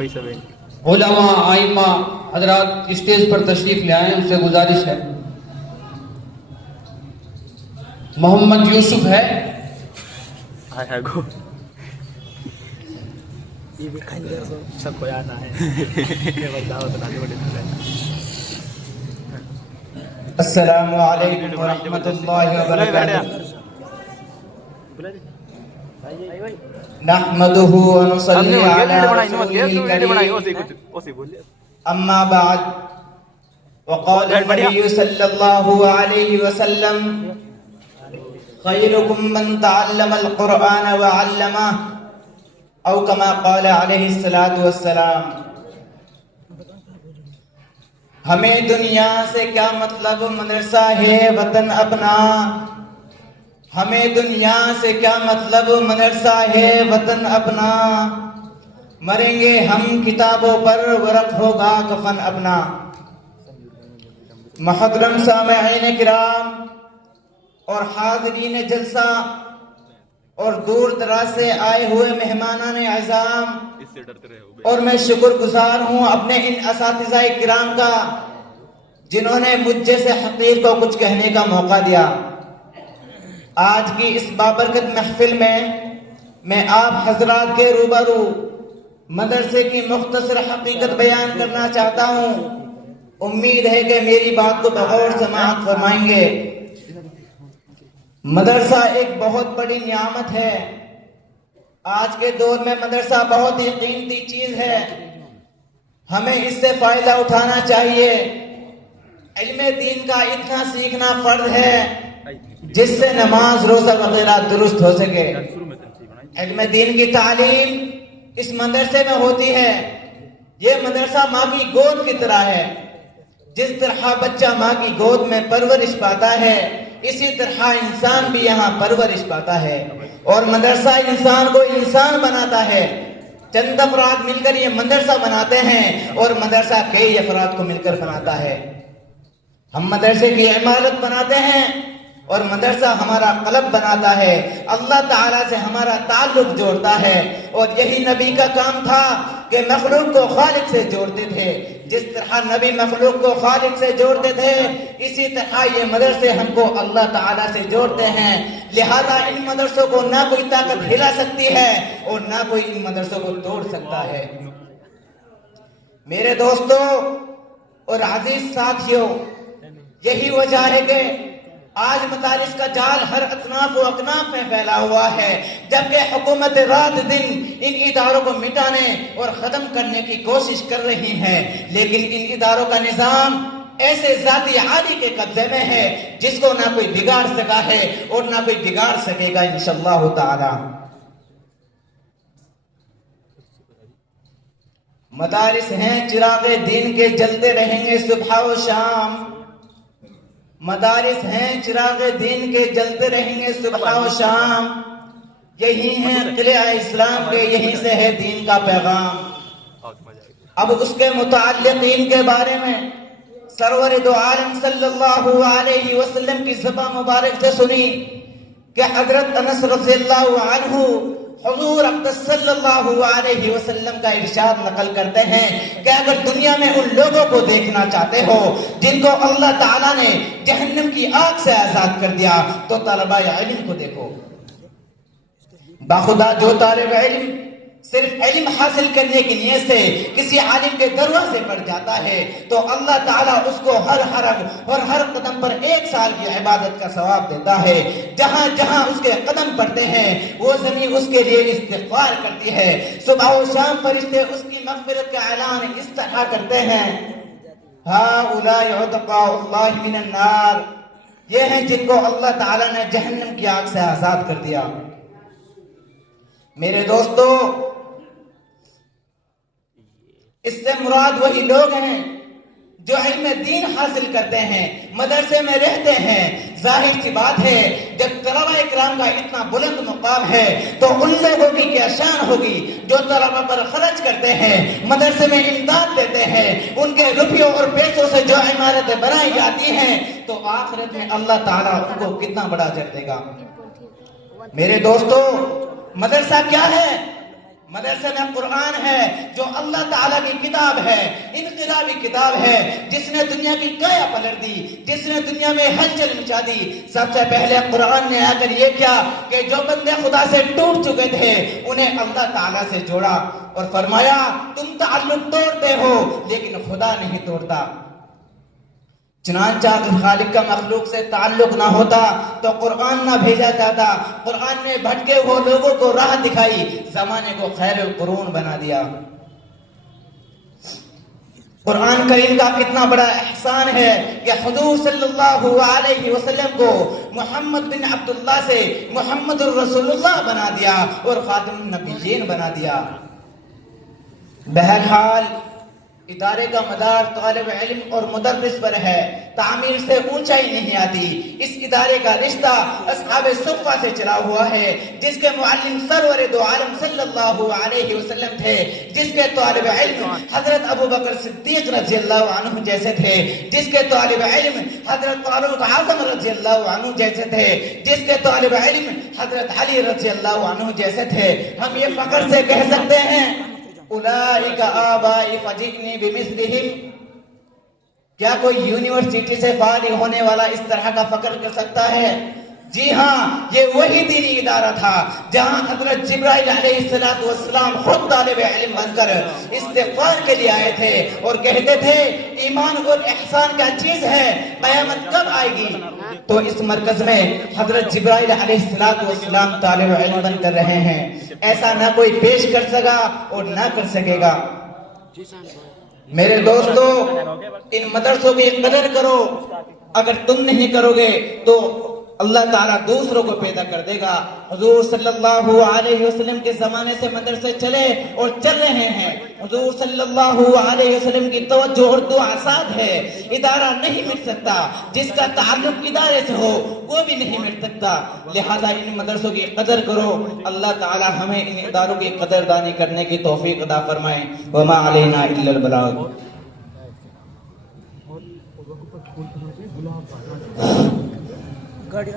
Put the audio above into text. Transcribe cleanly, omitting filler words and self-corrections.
علماء آئمہ حضرات اسٹیج پر تشریف لے آئے، ان سے گزارش ہے. محمد یوسف ہے. سب کو آنا ہے. السلام علیکم ورحمۃ اللہ وبرکاتہ. نحمده ونصلي على رسوله الكريم. اما بعد، وقال النبي صلى الله عليه وسلم: خيركم من تعلم القرآن وعلمه، او كما قال عليه الصلاة والسلام. ہمیں دنیا سے کیا مطلب، مدرسہ ہے وطن اپنا. ہمیں دنیا سے کیا مطلب، مدرسہ ہے وطن اپنا. مریں گے ہم کتابوں پر، ورق ہوگا کفن اپنا. محترم سامعین کرام اور حاضرین جلسہ اور دور دراز سے آئے ہوئے مہمانان اعظام، اور میں شکر گزار ہوں اپنے ان اساتذہ کرام کا جنہوں نے مجھ جیسے حقیر کو کچھ کہنے کا موقع دیا. آج کی اس بابرکت محفل میں آپ حضرات کے روبرو مدرسے کی مختصر حقیقت بیان کرنا چاہتا ہوں. امید ہے کہ میری بات کو بغور سماعت فرمائیں گے. مدرسہ ایک بہت بڑی نعمت ہے. آج کے دور میں مدرسہ بہت ہی قیمتی چیز ہے. ہمیں اس سے فائدہ اٹھانا چاہیے. علم دین کا اتنا سیکھنا فرض ہے جس سے نماز روزہ وغیرہ درست ہو سکے. علم دین کی تعلیم اس مدرسے میں ہوتی ہے. یہ مدرسہ ماں کی گود کی طرح ہے. جس طرح بچہ ماں کی گود میں پرورش پاتا ہے، اسی طرح انسان بھی یہاں پرورش پاتا ہے. اور مدرسہ انسان کو انسان بناتا ہے. چند افراد مل کر یہ مدرسہ بناتے ہیں، اور مدرسہ کئی افراد کو مل کر بناتا ہے. ہم مدرسے کی عمارت بناتے ہیں اور مدرسہ ہمارا قلب بناتا ہے. اللہ تعالیٰ سے ہمارا تعلق جوڑتا ہے. اور یہی نبی کا کام تھا کہ مخلوق کو خالق سے جوڑتے تھے. جس طرح نبی مخلوق کو خالق سے جوڑتے تھے، اسی طرح یہ مدرسے ہم کو اللہ تعالیٰ سے جوڑتے ہیں. لہذا ان مدرسوں کو نہ کوئی طاقت ہلا سکتی ہے اور نہ کوئی ان مدرسوں کو توڑ سکتا ہے. میرے دوستوں اور عزیز ساتھیوں، یہی وجہ ہے کہ آج مدارس کا جال ہر اطراف و اکناف میں پھیلا ہوا ہے، جبکہ حکومت رات دن ان اداروں کو مٹانے اور ختم کرنے کی کوشش کر رہی ہے. لیکن ان اداروں کا نظام ایسے ذاتی عالی کے قبضے میں ہے جس کو نہ کوئی بگاڑ سکا ہے اور نہ کوئی بگاڑ سکے گا انشاءاللہ تعالی. مدارس ہیں چراغ دین کے، جلتے رہیں گے صبح و شام. مدارس ہیں چراغ دین کے، جلتے رہیں گے صبح و شام. یہی ہیں قلعہ اسلام کے، یہیں سے ہے دین کا پیغام. اب اس کے متعلقین کے بارے میں سرور دو عالم صلی اللہ علیہ وسلم کی زبان مبارک سے سنی کہ حضرت انس رضی اللہ عنہ حضور اقدس صلی اللہ علیہ وسلم کا ارشاد نقل کرتے ہیں کہ اگر دنیا میں ان لوگوں کو دیکھنا چاہتے ہو جن کو اللہ تعالیٰ نے جہنم کی آگ سے آزاد کر دیا، تو طلبہ علم کو دیکھو. باخدا جو طالب علم صرف علم حاصل کرنے کی نیت سے کسی عالم کے دروازے پر جاتا ہے تو اللہ تعالیٰ اس کو ہر حرف اور ہر قدم پر 1 سال کی عبادت کا ثواب دیتا ہے. جہاں جہاں اس کے قدم پڑتے ہیں وہ زمین اس کے لیے استغفار کرتی ہے. صبح و شام فرشتے اس کی مغفرت کا اعلان اس طرح کرتے ہیں: ہؤلاء عتقاء اللہ من النار. یہ ہیں جن کو اللہ تعالیٰ نے جہنم کی آگ سے آزاد کر دیا. میرے دوستو، اس سے مراد وہی لوگ ہیں جو علم دین حاصل کرتے ہیں، مدرسے میں رہتے ہیں. ظاہر سی بات ہے جب طلبہ اکرام کا اتنا بلند مقام ہے تو ان لوگوں کی کیا شان ہوگی جو طلبہ پر خرچ کرتے ہیں، مدرسے میں امداد دیتے ہیں. ان کے روپیوں اور پیسوں سے جو عمارتیں بنائی جاتی ہیں تو آخرت میں اللہ تعالیٰ ان کو کتنا بڑا اجر دے گا. میرے دوستو، مدرسہ کیا ہے؟ مدرسے میں قرآن ہے جو اللہ تعالیٰ کی کتاب ہے، انقلابی کتاب ہے، جس نے دنیا کی کایا پلٹ دی، جس نے دنیا میں ہلچل مچا دی۔ سب سے پہلے قرآن نے آ کر یہ کیا کہ جو بندے خدا سے ٹوٹ چکے تھے انہیں اللہ تعالیٰ سے جوڑا اور فرمایا تم تعلق توڑتے ہو لیکن خدا نہیں توڑتا۔ چنانچہ اگر خالق کا مخلوق سے تعلق نہ ہوتا تو قرآن نہ بھیجا جاتا۔ قرآن نے بھٹکے ہوئے لوگوں کو راہ دکھائی، زمانے کو خیر القرون بنا دیا۔ قرآن کریم کا کتنا بڑا احسان ہے کہ حضور صلی اللہ علیہ وسلم کو محمد بن عبداللہ سے محمد الرسول اللہ بنا دیا اور خاتم النبیین بنا دیا۔ بہرحال ادارے کا مدار طالب علم اور مدرس پر ہے، تعمیر سے اونچائی نہیں آتی۔ اس ادارے کا رشتہ اصحاب صفہ سے چلا ہوا ہے، جس کے معلم سرور دو عالم صلی اللہ علیہ وسلم تھے، جس کے طالب علم حضرت ابو بکر صدیق رضی اللہ عنہ جیسے تھے، جس کے طالب علم حضرت فاروق اعظم رضی اللہ عنہ جیسے تھے، جس کے طالب علم حضرت علی رضی اللہ عنہ جیسے تھے۔ ہم یہ فخر سے کہہ سکتے ہیں اولئک آبائی فجئنی بمثلہم۔ کیا کوئی یونیورسٹی سے فارغ ہونے والا اس طرح کا فخر کر سکتا ہے؟ جی ہاں، یہ وہی دینی ادارہ تھا جہاں حضرت جبرائیل علیہ السلام خود طالب علم بن کر استغفار کے لیے آئے تھے اور کہتے تھے ایمان اور احسان کیا چیز ہے، قیامت کب آئے گی؟ تو اس مرکز میں حضرت جبرائیل علیہ السلام طالب علم بن کر رہے ہیں۔ ایسا نہ کوئی پیش کر سکا اور نہ کر سکے گا۔ میرے دوستو، ان مدرسوں کی قدر کرو، اگر تم نہیں کرو گے تو اللہ تعالیٰ دوسروں کو پیدا کر دے گا۔ حضور صلی اللہ علیہ وسلم کے زمانے سے مدرسے چلے اور چل رہے ہیں۔ حضور صلی اللہ علیہ وسلم کی توجہ اور دعا ساتھ ہے۔ ادارہ نہیں مٹ سکتا، جس کا تعلق ادارے سے ہو وہ بھی نہیں مٹ سکتا۔ لہذا ان مدرسوں کی قدر کرو۔ اللہ تعالیٰ ہمیں ان اداروں کی قدردانی کرنے کی توفیق عطا فرمائے۔ وما علینا الا البلاغ۔ گاڑی